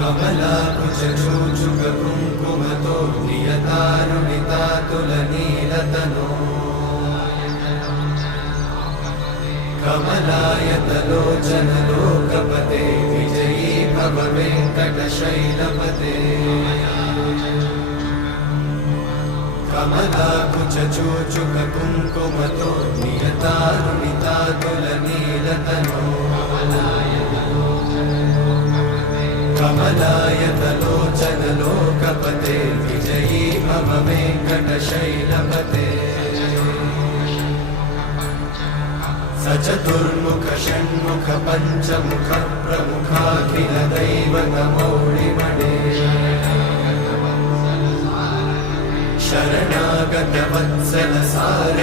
कमलाकुचूचुककुङ्कुमतो नियतारुणितातुलनीलतनो कमलायतलोचनलोकपते विजयी भव वेङ्कटशैलपते कमलाकुचूचुककुङ्कुमतो नियतारुणितातुलनीलतनो कमलायतलोचनलोकपते विजयी भव वेङ्कटशैलपते सचतुर्मुख षण्मुख पञ्चमुख प्रमुखाखिलदैवतमौलिमणे शरणागतवत्सल सार